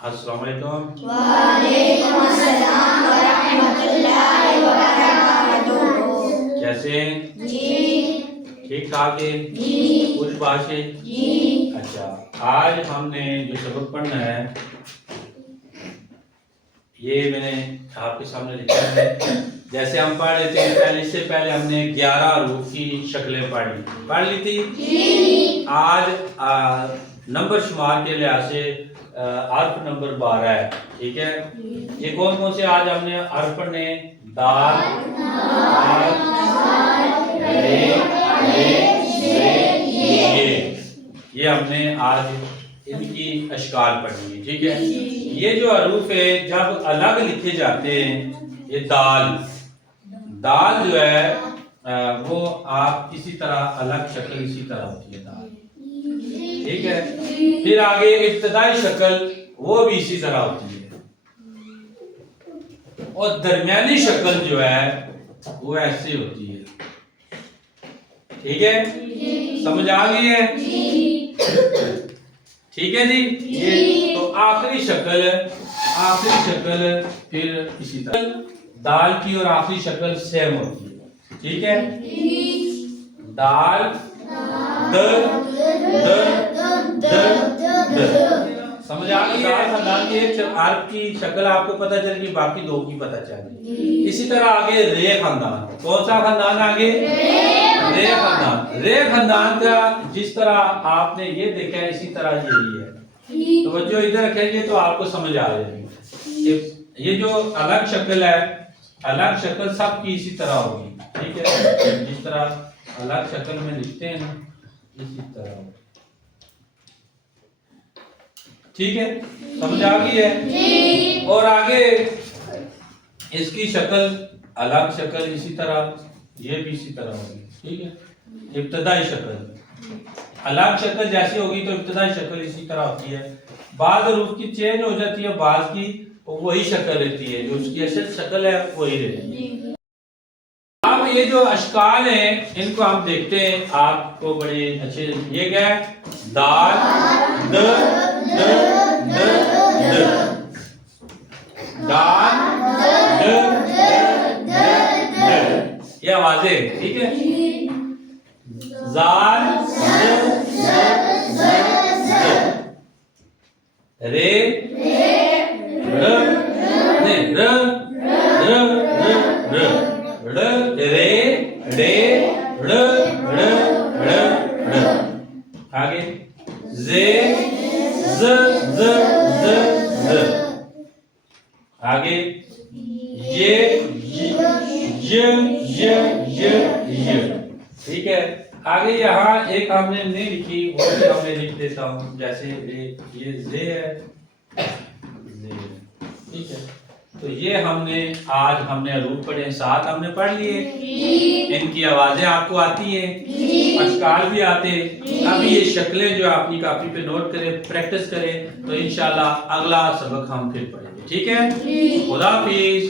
अस्सलाम वालेकुम। वालेकुम अस्सलाम व रहमतुल्लाहि व बरकातुहू। कैसे हैं? जी ठीक ठाक है? जी कुछ बात है? जी। अच्छा, आज हमने जो सबक पढ़ना है ये मैंने आपके सामने लिखा है। जैसे हम पढ़ लेते हैं पहले, इससे पहले हमने 11 हरूफ की शक्लें पढ़ ली थी। जी आज नंबर शुमार के लिहाज से हर्फ नंबर 12 है। ठीक है, ये कौन कौन से आज हमने हर्फ पढ़ने? दाल, ये हमने आज इनकी अशकाल पढ़नी है। ठीक है, ये जो हरूफ है जब अलग लिखे जाते हैं, ये दाल जो है वो आप इसी तरह अलग शक्ल इसी तरह होती है दाल। ठीक है, फिर आगे इब्तदाई शक्ल वो भी इसी तरह होती है, और दरमियानी शक्ल जो है वो ऐसे होती है। ठीक है, समझ आ गई है? ठीक है जी। ये तो आखिरी शक्ल फिर इसी तरह दाल की और आखिरी शक्ल सेम होती है। ठीक है, दाल द समझ आ गई? दाल खानदान की एक हर्फ की शक्ल आपको पता चल गई, बाकी दो की पता चल गई। इसी तरह आगे रे खानदान, कौन सा खानदान आगे? रे खानदान। रे खानदान का जिस तरह आपने ये देखा है इसी तरह यही है। तो जो इधर रखेंगे तो आपको समझ आ जाएगी। ये जो अलग शक्ल है, अलग शक्ल सबकी इसी तरह होगी। ठीक है, जिस तरह अलग शक्ल में लिखते हैं ना इसी तरह होगी। ठीक है, समझ आ गई है? और आगे इसकी शक्ल अलग शक्ल इसी तरह, ये भी इसी तरह होगी। ठीक है, इब्तदाई शक्ल अलग शक्ल जैसी होगी तो इब्तदाई शक्ल इसी तरह होती है। बाद हरूफ की चेंज हो जाती है, बाद की वही शक्ल रहती है, जो उसकी असल शक्ल है वही रहती है। अब ये जो अशकाल हैं इनको हम देखते हैं, आपको बड़े अच्छे। ये क्या है? दाल द दाल ये आवाजें। ठीक है, जाल रे र नहीं र रे रे ड़ ड़ आगे जे ज ज ज आगे ये य। ठीक है, आगे यहाँ एक हमने नहीं लिखी, वो भी हमने लिख देता हूँ। जैसे ये जे है, ठीक है। तो ये हमने हरूफ पढ़े, 7 हमने पढ़ लिए। इनकी आवाजें आपको आती हैं, अशकाल भी आते। अभी ये शक्लें जो अपनी कॉपी पे नोट करें, प्रैक्टिस करें, तो इंशाल्लाह अगला सबक हम फिर पढ़ेंगे। ठीक है, खुदा हाफिज।